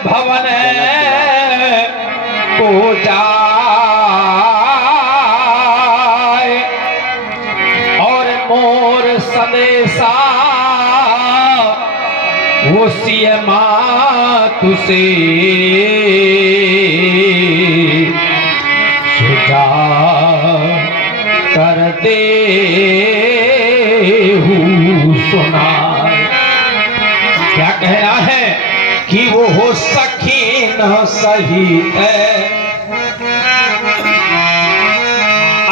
भवन को जाए और मोर सदेशा वो सिय मातु से सुजा कर दे सुना। क्या कहना है कि वो हो सखी न सही है,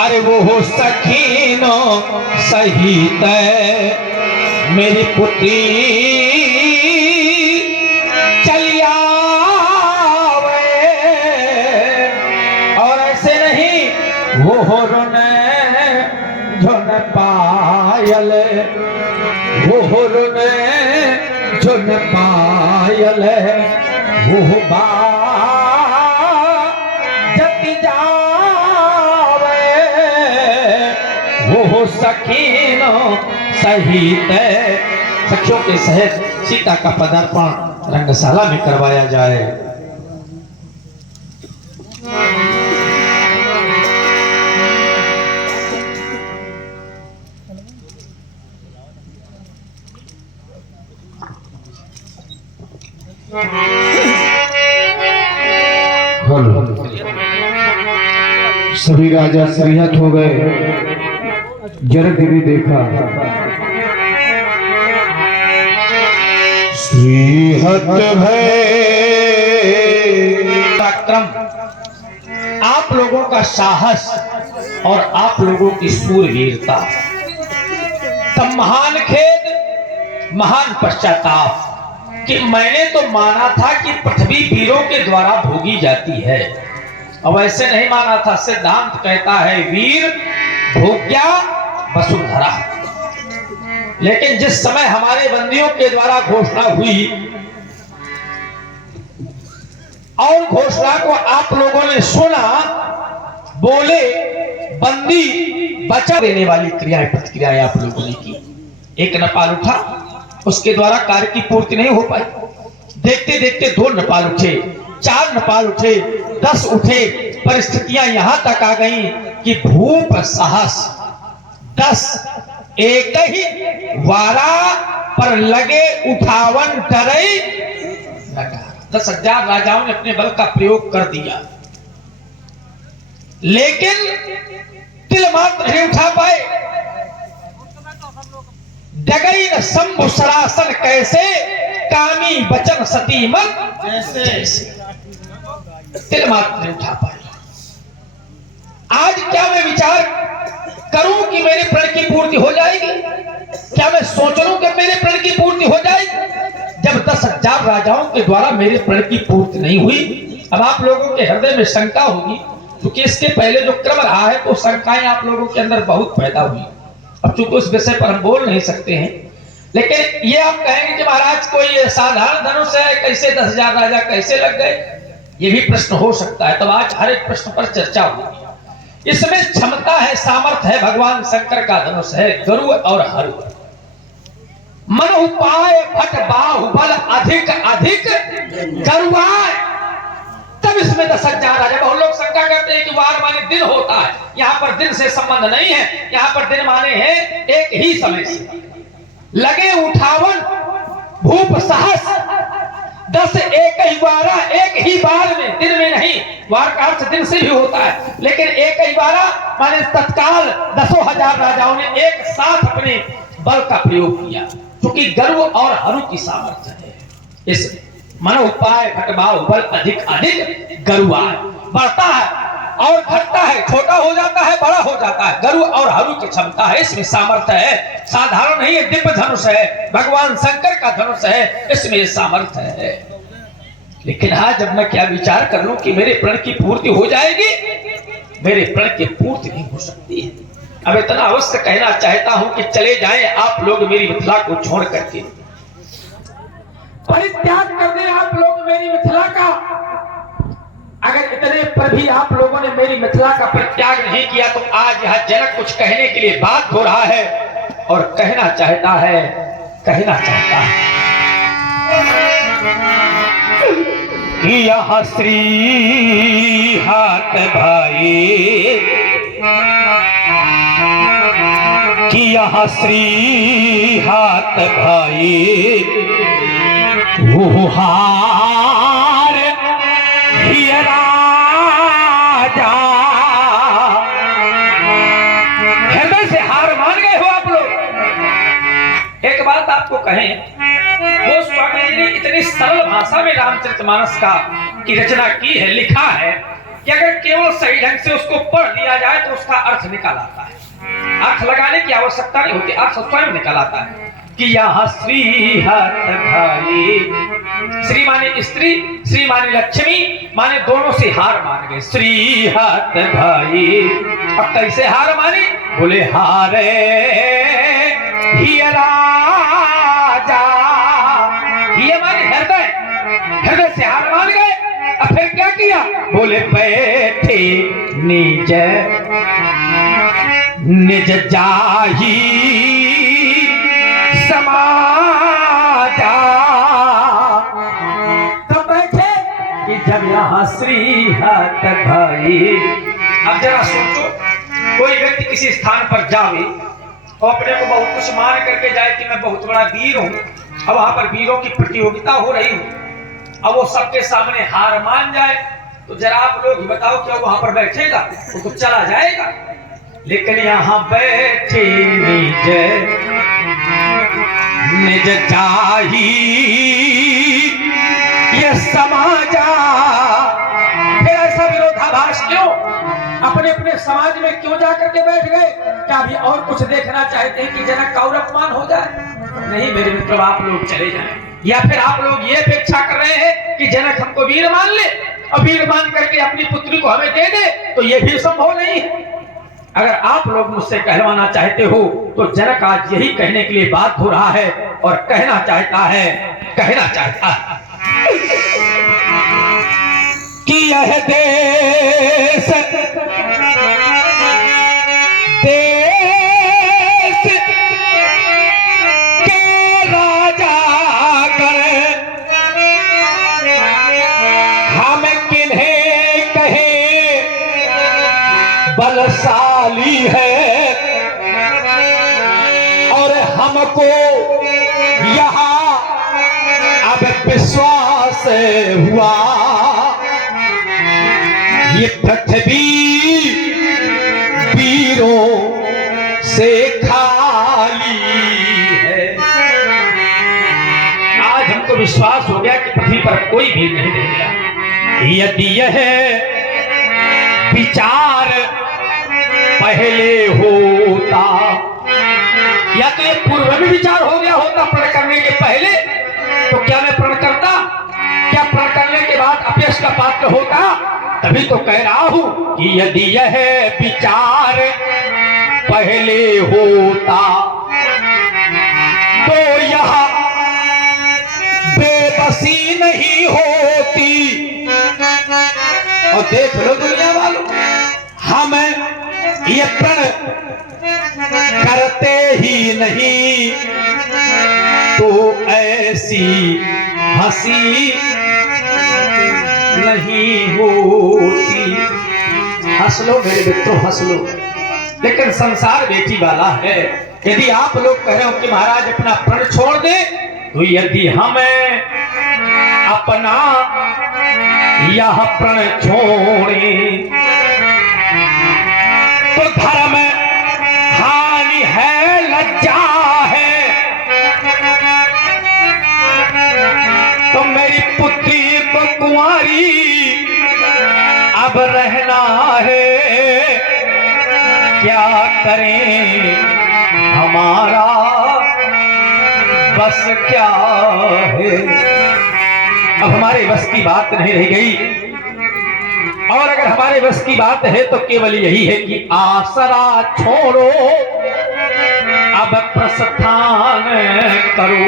अरे वो हो सखी न सही है मेरी पुत्री चलिया और ऐसे नहीं वो हो रोने झुन पायल, वो हो रोने झुन पायल वो बा जति जावे वो हो सखीनो सहित। सखियों के सहित सीता का पदार्पण रंगशाला में करवाया जाए। सभी राजा श्रीहत हो गए, जरग देवी देखा श्रीहत भय पराक्रम, आप लोगों का साहस और आप लोगों की शूरवीरता, तब महान खेद महान पश्चाताप कि मैंने तो माना था कि पृथ्वी वीरों के द्वारा भोगी जाती है, अब ऐसे नहीं माना था। सिद्धांत कहता है वीर भोग्या वसुंधरा। लेकिन जिस समय हमारे बंदियों के द्वारा घोषणा हुई और घोषणा को आप लोगों ने सुना, बोले बंदी बचा देने वाली क्रियाएं प्रतिक्रियाएं आप लोगों ने की। एक नपाल उठा, उसके द्वारा कार्य की पूर्ति नहीं हो पाई। देखते देखते 2 नपाल उठे, 4 नपाल उठे, 10 उठे। परिस्थितियां यहां तक आ गई कि भूप साहस 10 एक ही वारा पर लगे उठावन डरे लगा। 10,000 राजाओं ने अपने बल का प्रयोग कर दिया, लेकिन तिल मात्र नहीं उठा पाए। डगई न शंभु सरासन कैसे, कामी बचन सती मन जैसे। तिल मात्र नहीं उठा पाए। आज क्या मैं विचार करूं कि मेरे प्रण की पूर्ति हो जाएगी? क्या मैं सोच लूं कि मेरे प्रण की पूर्ति हो जाएगी? जब 10,000 राजाओं के द्वारा मेरे प्रण की पूर्ति नहीं हुई, अब आप लोगों के हृदय में शंका होगी, क्योंकि इसके पहले जो क्रम रहा है तो शंकाएं आप लोगों के अंदर बहुत पैदा हुई। अब चूंकि उस विषय पर हम बोल नहीं सकते हैं, लेकिन ये आप कहेंगे कि महाराज कोई साधारण धनुष है, कैसे 10,000 राजा कैसे लग गए? ये भी प्रश्न हो सकता है। तब आज हर एक प्रश्न पर चर्चा होगी। इसमें क्षमता है, सामर्थ्य है, भगवान शंकर का धनुष है गरु और हरु। मन उपाय भट बाहुबल अधिक अधिक गरुआय। तब इसमें 10,000 राजा। बहुत लोग शंका करते हैं कि वार माने दिन होता है, यहां पर दिन से संबंध नहीं है। यहां पर दिन माने हैं एक ही समय से लगे उठावन भूप साहस। 10 एक ही वारा, एक ही बार में, दिन में नहीं। वार का अर्थ दिन से भी होता है, लेकिन एक ही वारा माने तत्काल 10,000 राजाओं ने एक साथ अपने बल का प्रयोग किया, क्योंकि गरु और हरु की सामर्थ्य है। इस मन उपाय घटबाव बल अधिक अधिक गरुआय। बढ़ता है और घटता है, छोटा हो जाता है, बड़ा हो जाता है। गरु और हरु की क्षमता है, इसमें सामर्थ्य है। साधारण नहीं है, दिव्य धनुष है, भगवान शंकर का धनुष है, इसमें सामर्थ्य है। लेकिन आज जब मैं क्या विचार कर लूं कि मेरे प्रण की पूर्ति हो जाएगी, मेरे प्रण की पूर्ति नहीं हो सकती है। अब इतना अवश्य कहना चाहता हूं कि चले जाएं आप लोग मेरी मिथिला को छोड़ करके, परित्याग कर दें आप लोग मेरी मिथिला का। अगर इतने पर भी आप लोगों ने मेरी मिथिला का परित्याग नहीं किया तो आज यह जनक कुछ कहने के लिए बात हो रहा है और कहना चाहता है। कि यहाँ श्री हाथ भाई, कि यहाँ श्री हाथ भाई वो हार ही राजा। हृदय से हार मान गए हो आप लोग। एक बात आपको कहें, वो स्वामी जी ने इतनी सरल भाषा में रामचरितमानस का की रचना की है, लिखा है कि अगर केवल सही ढंग से उसको पढ़ लिया जाए तो उसका अर्थ निकल आता है। अर्थ लगाने की आवश्यकता नहीं होती, अर्थ स्वयं निकल आता है कि यहाँ श्री हाथ भाई, श्री माने स्त्री, श्री माने लक्ष्मी, माने दोनों से हार मान गए। श्री हाथ भाई, अब कैसे हार मानी? बोले हारे ही राजा, ये माने हृदय, हृदय से हार मान गए। अब फिर क्या किया? बोले बैठे निज निज जाही समाजा। तो बैठे कि जब यहाँ श्री हाथ भाई। अब जरा सोचो, कोई व्यक्ति किसी स्थान पर जावे और अपने को बहुत कुछ मान करके जाए कि मैं बहुत बड़ा वीर हूं, अब वहां पर वीरों की प्रतियोगिता हो रही हो, अब वो सबके सामने हार मान जाए, तो जरा आप लोग बताओ क्या वहां पर बैठेगा? वो तो चला जाएगा। लेकिन यहाँ बैठे निज निज जाही ये समाजा। फिर ऐसा विरोधाभास क्यों? अपने अपने समाज में क्यों जाकर के बैठ गए? क्या अभी और कुछ देखना चाहते हैं कि जनक का और अपमान हो जाए? नहीं मेरे मित्र, आप लोग चले जाएं। या फिर आप लोग ये अपेक्षा कर रहे हैं कि जनक हमको वीर मान ले और वीर मान करके अपनी पुत्री को हमें दे दे, तो ये भी संभव नहीं है। अगर आप लोग मुझसे कहलवाना चाहते हो तो जनक आज यही कहने के लिए बात हो रहा है और कहना चाहता है कि यह देश देश के राजा गण हम किन्हें कहे बलशाली है, और हमको यहाँ अब विश्वास हुआ ये पृथ्वी वीरों से खाली है। आज हमको विश्वास हो गया कि पृथ्वी पर कोई वीर नहीं रह गया। यदि यह विचार पहले होता, या तो ये पूर्व में विचार हो गया होता प्रण करने के पहले, तो क्या मैं प्रण करता? क्या प्रण करने के बाद अपयश का पात्र होता? तभी तो कह रहा हूं कि यदि यह विचार पहले होता तो यह बेबसी नहीं होती। और देख लो दुनिया वालों, हम ये प्रण करते ही नहीं तो ऐसी हंसी नहीं होती। हंस लो मेरे मित्रों, हंस लो, लेकिन संसार बेटी वाला है। यदि आप लोग कह रहे हो कि महाराज अपना प्रण छोड़ दे, तो यदि हमें अपना यह प्रण छोड़े तो धर्म हानि है, लज्जा है। तो मेरी पुत्री को कुंवारी अब रहना है, क्या करें हमारा बस क्या है। अब हमारे बस की बात नहीं रह गई, और अगर हमारे बस की बात है तो केवल यही है कि आसरा छोड़ो अब प्रस्थान करो।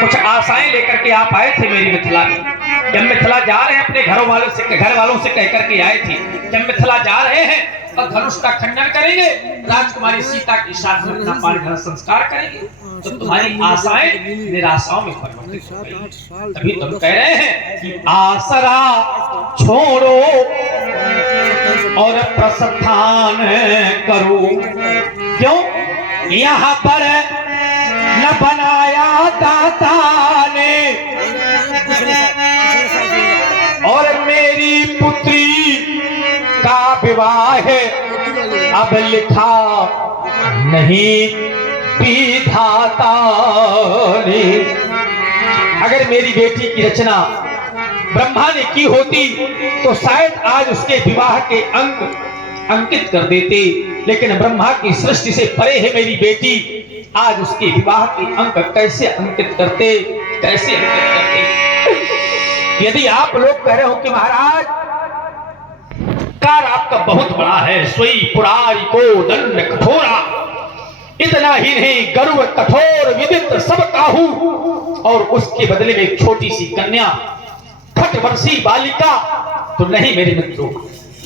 कुछ आशाएं लेकर के आप आए थे मेरी मिथिला में। जब मिथिला जा रहे हैं अपने घर वालों से कह करके आए थे, जब मिथिला जा रहे हैं और धनुष का खंडन करेंगे, राजकुमारी सीता के साथ में अपना पाणिग्रहण संस्कार करेंगे। तो तुम्हारी आशाएं निराशाओं में परिवर्तित हो गई। तभी तुम कह रहे हैं कि आसरा छोड़ो और प्रस्थान करो। क्यों? यहाँ पर न बनाया दाता ने और मेरी पुत्री का विवाह अब लिखा नहीं विधाता ने। अगर मेरी बेटी की रचना ब्रह्मा ने की होती तो शायद आज उसके विवाह के अंक अंकित कर देते, लेकिन ब्रह्मा की सृष्टि से परे है मेरी बेटी। आज उसके विवाह के अंक कैसे अंकित करते, कैसे अंकित करते? यदि आप लोग कह रहे हो कि महाराज कार आपका बहुत बड़ा है, सोई पुरारी को दंड कठोरा, इतना ही नहीं गर्व कठोर विदित सब काहू, और उसके बदले में एक छोटी सी कन्या खटवर्षी बालिका। तो नहीं मेरे मित्रों,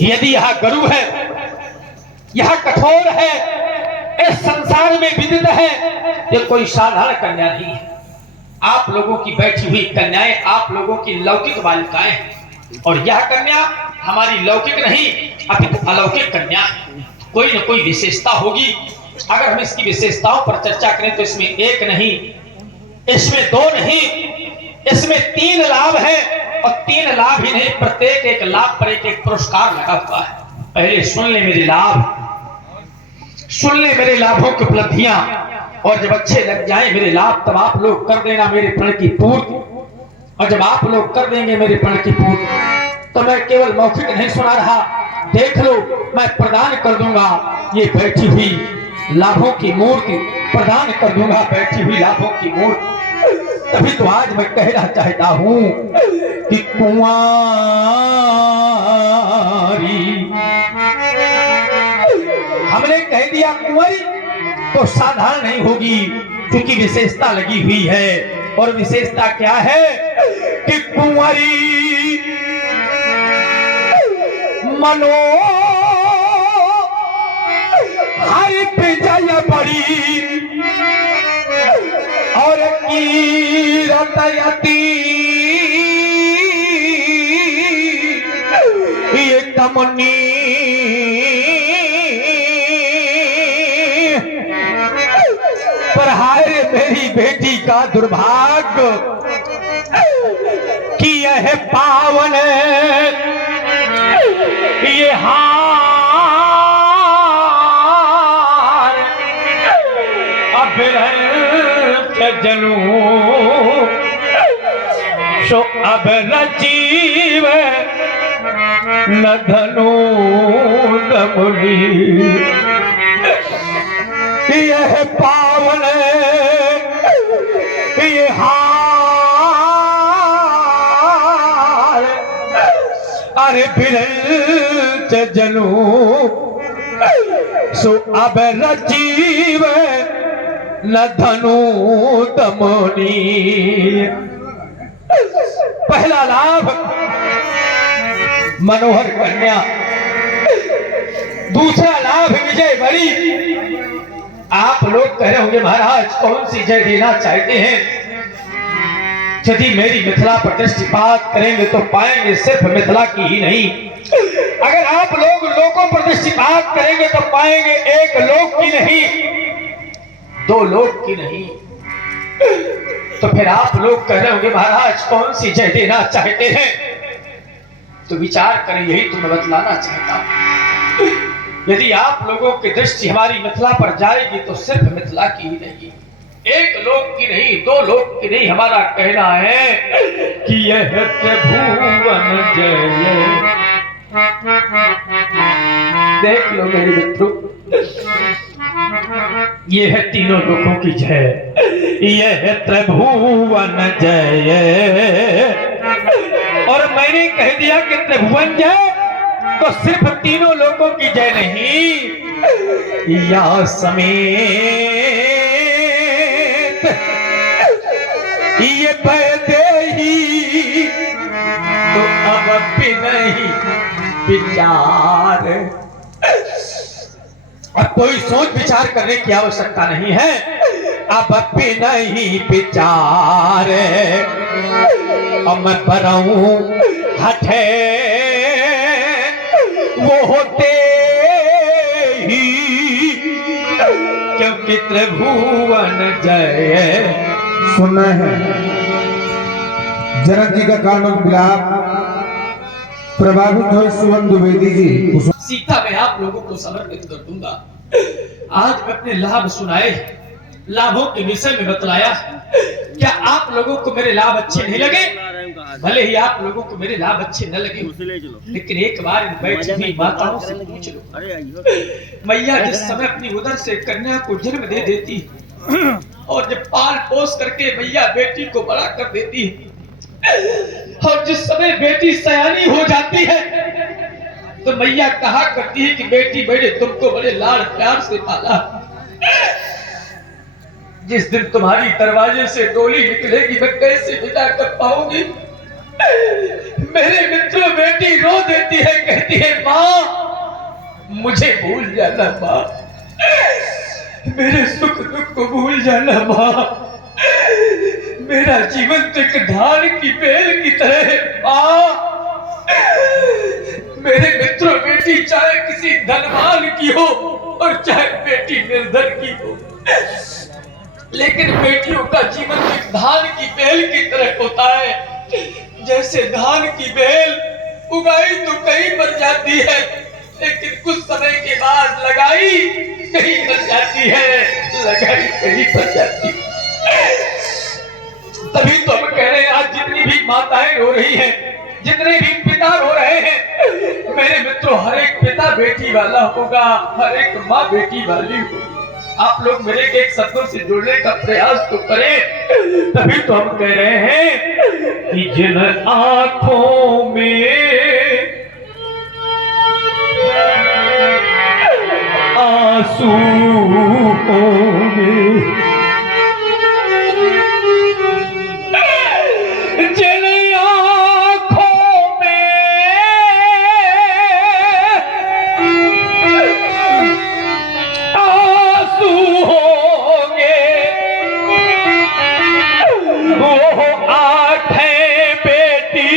यदि यह गर्व है, यह कठोर है, इस संसार में विदित है, ये कोई साधारण कन्या नहीं है। आप लोगों की बैठी हुई कन्याएं आप लोगों की लौकिक बालिकाएं हैं, और यह कन्या हमारी लौकिक नहीं अपितु अलौकिक कन्या है। कोई न कोई विशेषता होगी। अगर हम इसकी विशेषताओं पर चर्चा करें तो इसमें एक नहीं, इसमें दो नहीं, इसमें 3 लाभ है, और 3 लाभ ही नहीं, प्रत्येक एक लाभ पर एक एक पुरस्कार लगा हुआ है। पहले सुन ले मेरे लाभ, सुन ले मेरे लाभों की उपलब्धियां, और जब अच्छे लग जाए मेरे लाभ तब आप लोग कर देना मेरे प्रण की पूर्ति। और जब आप लोग कर देंगे मेरे प्रण की पूर्ति तो मैं केवल मौखिक नहीं सुना रहा, देख लो मैं प्रदान कर दूंगा ये बैठी हुई लाभों की मूर्ति, प्रदान कर दूंगा बैठी हुई लाभों की मूर्ति। तभी तो आज मैं कहना चाहता हूं कि कुंवारी हमने कह दिया कुंवारी तो साधारण नहीं होगी, क्योंकि विशेषता लगी हुई है। और विशेषता क्या है कि कुंवारी मनो हरि जय बड़ी और कीरतयती ये कमनी पर हाय मेरी बेटी का दुर्भाग्य कि यह पावन ये हार अब जनू सो अब रजीव न धनु दमुनी। यह पावन ये हार अरे बिरंच जनू सो अब रजीव न धनु दमोनी। पहला लाभ मनोहर कन्या, दूसरा लाभ विजय बड़ी। आप लोग कह रहे होंगे महाराज कौन सी जय देना चाहते हैं? यदि मेरी मिथिला पर दृष्टिपात करेंगे तो पाएंगे सिर्फ मिथिला की ही नहीं, अगर आप लोग लोगों पर दृष्टिपात करेंगे तो पाएंगे एक लोक की नहीं, 2 लोक की नहीं। तो फिर आप लोग कह रहे होंगे महाराज कौन सी जय देना चाहते हैं? तो विचार करें, यही तो मैं बतलाना चाहता हूं। यदि आप लोगों की दृष्टि हमारी मिथिला पर जाएगी तो सिर्फ मिथिला की ही नहीं, एक लोक की नहीं, 2 लोक की नहीं। हमारा कहना है कि यह त्रिभुवन जय। देख लो मेरे मित्रों, ये है तीनों लोकों की जय, यह त्रिभुवन जय। और मैंने कह दिया कि त्रिभुवन जय तो सिर्फ तीनों लोकों की जय नहीं, या समेत ये वैदेही तो अब भी नहीं विचार। अब कोई सोच विचार करने की आवश्यकता नहीं है। अब भी नहीं विचारे, अब मैं बरऊं हठे वो होते ही, क्योंकि त्रिभुवन जय। सुनना है जनक जी का कानून विलाप प्रभावित हुए शिवन द्विवेदी जी। सीता मैं आप लोगों को समर्पित कर दूंगा। आज मैं अपने लाभ सुनाए, लाभों के विषय में बतलाया। क्या आप लोगों को मेरे लाभ अच्छे नहीं लगे? भले ही आप लोगों को मेरे लाभ अच्छे न लगे, लेकिन एक बार बैठी हुई माताओं से पूछ लो। मैया जिस समय अपनी उदर से कन्या को जन्म दे देती और जब पाल पोस करके मैया बेटी को बड़ा कर देती, और जिस समय बेटी सयानी हो जाती है तो मैया कहा करती है कि बेटी बेटे तुमको बड़े लाड़ प्यार से पाला, जिस दिन तुम्हारी दरवाजे से डोली निकलेगी मैं कैसे विदा कर पाऊंगी। मेरे मित्रों बेटी रो देती है, कहती है माँ मुझे भूल जाना माँ, मेरे सुख दुख को भूल जाना माँ, मेरा जीवन तो एक धान की बेल की तरह है माँ। मेरे मित्रों बेटी चाहे किसी धनवान की हो और चाहे बेटी निर्धन की हो, लेकिन बेटियों का जीवन एक धान की बेल की तरह होता है। जैसे धान की बेल उगाई तो कहीं पर जाती है, लेकिन कुछ समय के बाद लगाई कहीं पर जाती है, लगाई कहीं पर जाती है। तभी तो हम कह रहे हैं आज जितनी भी माताएं रो रही हैं, जितने भी पिता रो रहे हैं, मेरे मित्रों हर एक पिता बेटी वाला होगा, हर एक माँ बेटी वाली होगी। आप लोग मेरे एक शब्दों से जुड़ने का प्रयास तो करें। तभी तो हम कह रहे हैं कि जिन आंखों में आंसू होंगे, जिन आंखों में आंसू होंगे, वो आंखें बेटी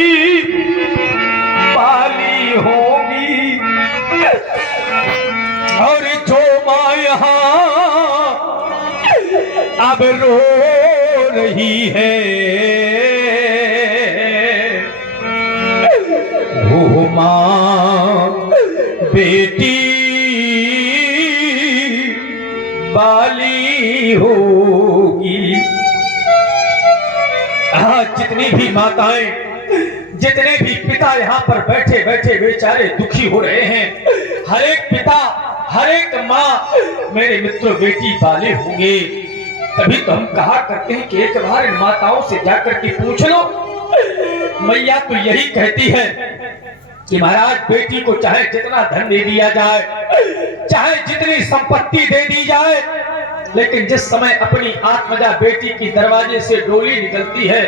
पाली होगी। और जो माँ यहाँ अब रो रही है, वो माँ बेटी बाली होगी। आज जितनी भी माताएं, जितने भी पिता यहाँ पर बैठे बैठे बेचारे दुखी हो रहे हैं, हर एक पिता हर एक माँ मेरे मित्रों बेटी बाले होंगे। तभी तो हम कहा करते हैं कि एक बार इन माताओं से जाकर के पूछ लो। मैया तो यही कहती है कि महाराज बेटी को चाहे जितना धन दे दिया जाए, चाहे जितनी संपत्ति दे दी जाए, लेकिन जिस समय अपनी आत्मजा बेटी की दरवाजे से डोली निकलती है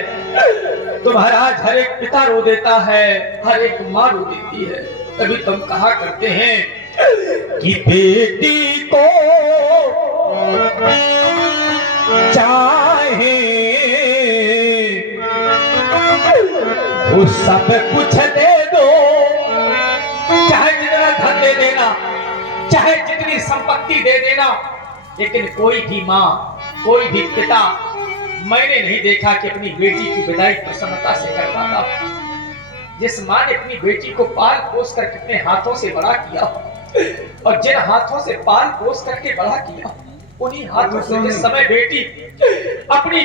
तो महाराज हर एक पिता रो देता है, हर एक माँ रो देती है। तभी तो हम कहा करते हैं कि बेटी को चाहे वो सब कुछ दे दो, चाहे जितना धन दे देना, चाहे जितनी संपत्ति दे देना, लेकिन कोई भी माँ, कोई भी पिता मैंने नहीं देखा कि अपनी बेटी की विदाई प्रसन्नता से कर पाता। जिस माँ ने अपनी बेटी को पाल पोस कर कितने हाथों से बड़ा किया, और जिन हाथों से पाल पोस करके बड़ा किया, उन्हीं हाथों से जिस समय बेटी अपनी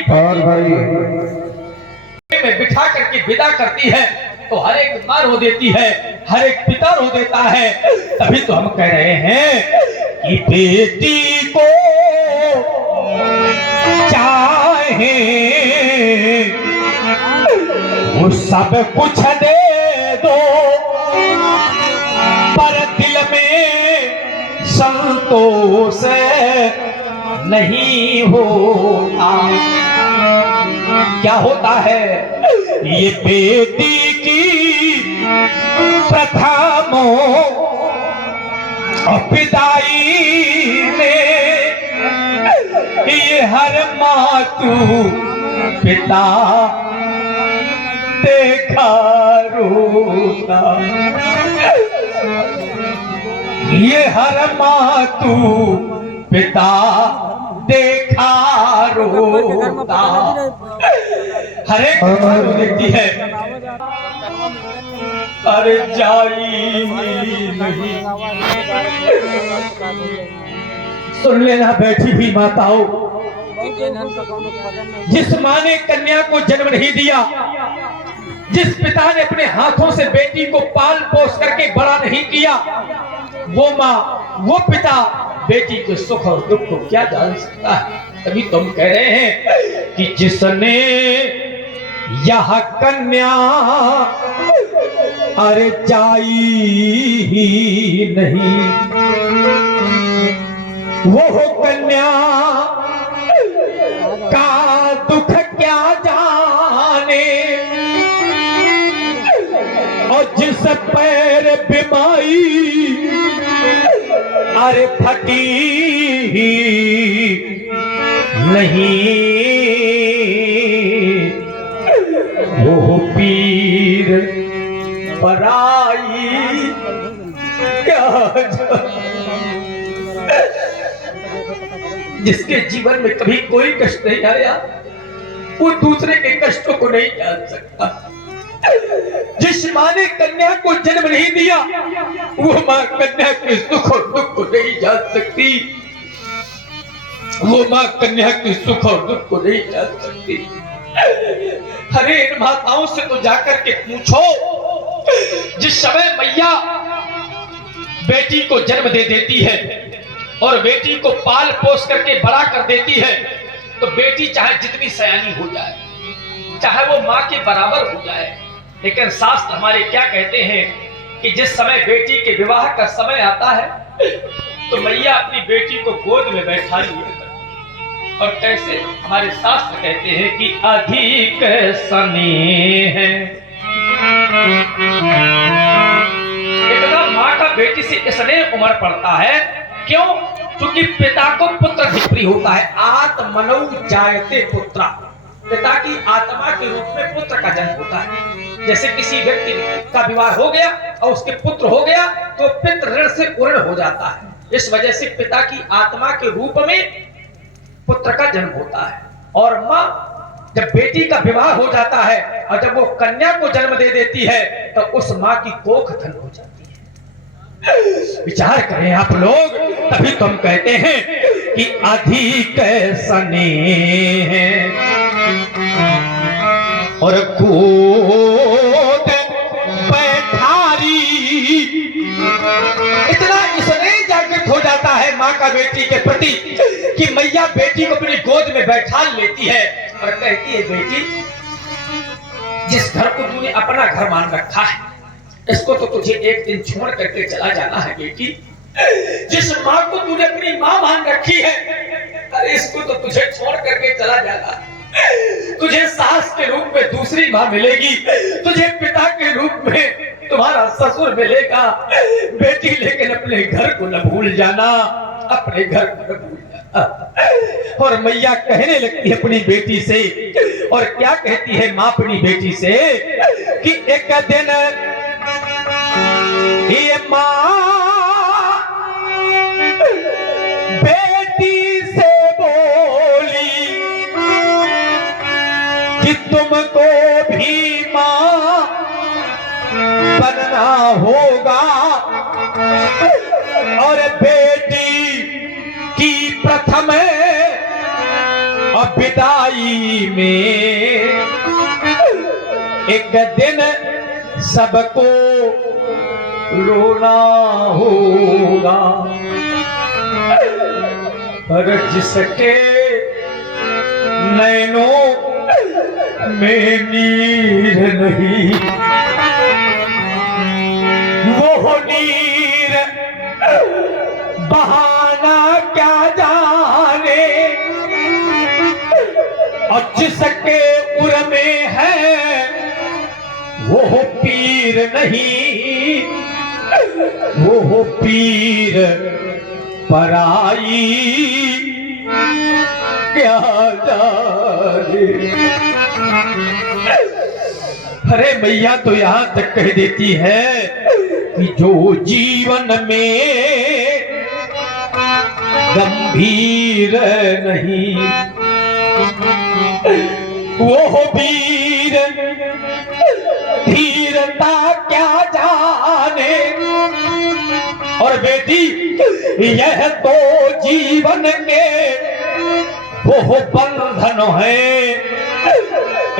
में बिठा करके विदा करती है तो हर एक माँ रो देती है, हर एक पिता रो देता है। तभी तो हम कह रहे हैं कि बेटी को चाहे वो सब कुछ दे दो, पर दिल में संतोष नहीं होता। क्या होता है? ये बेटी की प्रथमों विदाई में ये हर मातू पिता देखा रोता, ये हर मातू पिता देखा रोता। हर एक मातू देखती है, अरे जाई नहीं। सुन लेना बैठी भी माताओं, जिस माँ ने कन्या को जन्म नहीं दिया, जिस पिता ने अपने हाथों से बेटी को पाल पोस करके बड़ा नहीं किया, वो माँ वो पिता बेटी के सुख और दुख को क्या जान सकता है। तभी तुम कह रहे हैं कि जिसने यह कन्या अरे जाई ही नहीं, वो कन्या का दुख क्या जाने, और जिस पैर बीमारी अरे फटी नहीं, वो पीर पराई क्या जिसके जीवन में कभी कोई कष्ट नहीं आया, वो दूसरे के कष्टों को नहीं जान सकता। जिस माँ ने कन्या को जन्म नहीं दिया, वो माँ कन्या के सुख और दुख को नहीं जान सकती। वो माँ कन्या के सुख और दुख को नहीं जान सकती। अरे इन माताओं से तो जाकर के पूछो, जिस समय मैया बेटी को जन्म दे देती है और बेटी को पाल पोस करके बड़ा कर देती है, तो बेटी चाहे जितनी सयानी हो जाए, चाहे वो माँ के बराबर हो जाए, लेकिन शास्त्र हमारे क्या कहते हैं कि जिस समय बेटी के विवाह का समय आता है तो मैया अपनी बेटी को गोद में बैठा लिया करती। और कैसे? हमारे शास्त्र कहते हैं कि अधिक स्नेह इतना माँ का बेटी से स्नेह उमड़ पड़ता है। क्यों? क्योंकि पिता को पुत्र अधिक प्रिय होता है। आत्मनौ जायते पुत्रा, पिता की आत्मा के रूप में पुत्र का जन्म होता है। जैसे किसी व्यक्ति का विवाह हो गया और उसके पुत्र हो गया तो पितृ ऋण से पूर्ण हो जाता है। इस वजह से पिता की आत्मा के रूप में पुत्र का जन्म होता है। और माँ जब बेटी का विवाह हो जाता है और जब वो कन्या को जन्म दे देती है तो उस माँ की कोख धन हो जाती है। विचार करें आप लोग, तभी तुम कहते हैं कि अधिक स्नेह और गोद बैठारी। इतना स्नेह जागृत हो जाता है माँ का बेटी के प्रति कि मैया बेटी को अपनी गोद में बैठा लेती है और कहती है, बेटी जिस घर को तूने अपना घर मान रखा है, इसको तो तुझे एक दिन छोड़ करके चला जाना है। बेटी जिस माँ को तूने अपनी माँ मान रखी है, अरे इसको तो तुझे छोड़ करके चला जाना है। तुझे सास के रूप में दूसरी माँ मिलेगी, तुझे पिता के रूप में तुम्हारा ससुर मिलेगा। बेटी लेकिन अपने घर को न भूल जाना, अपने घर को न भूल जाना। और मैया कहने लगती है अपनी बेटी से, और क्या कहती है माँ अपनी बेटी से कि एक दिन ये माँ बेटी से बोली कि तुमको भी माँ बनना होगा, और बेटी की प्रथम विदाई में एक दिन सबको रोना होगा, पर जिसके नैनों में नीर नहीं, वो नीर बहाना क्या जाने, और जिसके उर में है वो पीर नहीं, वो पीर पराई क्या जाने। अरे मैया तो यहां तक कह देती है कि जो जीवन में गंभीर नहीं वो वीर धीरता क्या जाने। और बेटी यह तो जीवन के वो बंधन है,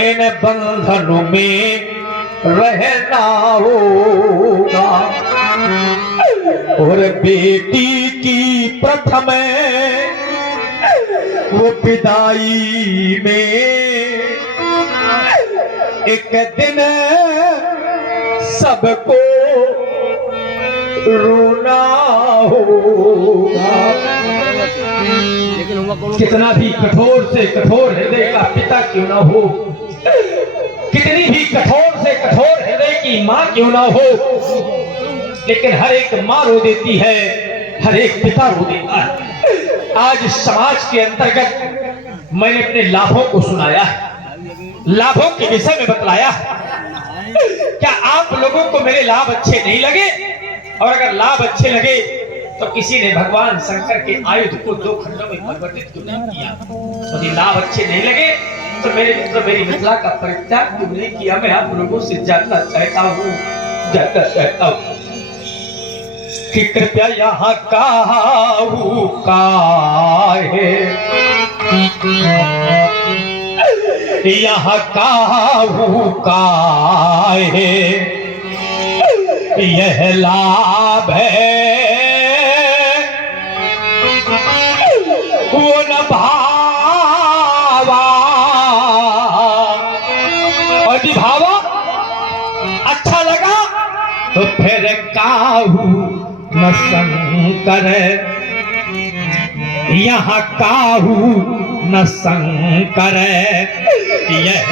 इन बंधनों में रहना होगा। और बेटी की प्रथम वो विदाई में एक दिन सबको रोना होगा। कितना भी कठोर से कठोर हृदय का पिता क्यों ना हो, कितनी भी कठोर से कठोर हृदय की माँ क्यों ना हो, लेकिन हर एक माँ रो देती है, हर एक पिता रो देता है। आज समाज के अंतर्गत मैंने अपने लाभों को सुनाया है, लाभों के विषय में बतलाया है। क्या आप लोगों को मेरे लाभ अच्छे नहीं लगे? और अगर लाभ अच्छे लगे तो किसी ने भगवान शंकर के आयुध को 2 खंडों में परिवर्तित क्यों नहीं किया? यदि लाभ अच्छे नहीं लगे तो मेरे मित्र मेरी मिथिला का परित्याग क्यों नहीं किया? मैं आप लोगों से जानना चाहता हूँ कि कृपया यहाँ काहू का है, यहाँ काहू का है, यह लाभ है वो न भावा और निभावा। अच्छा लगा तो फिर काहू न शंकर, यहाँ काहू न शंकर, यह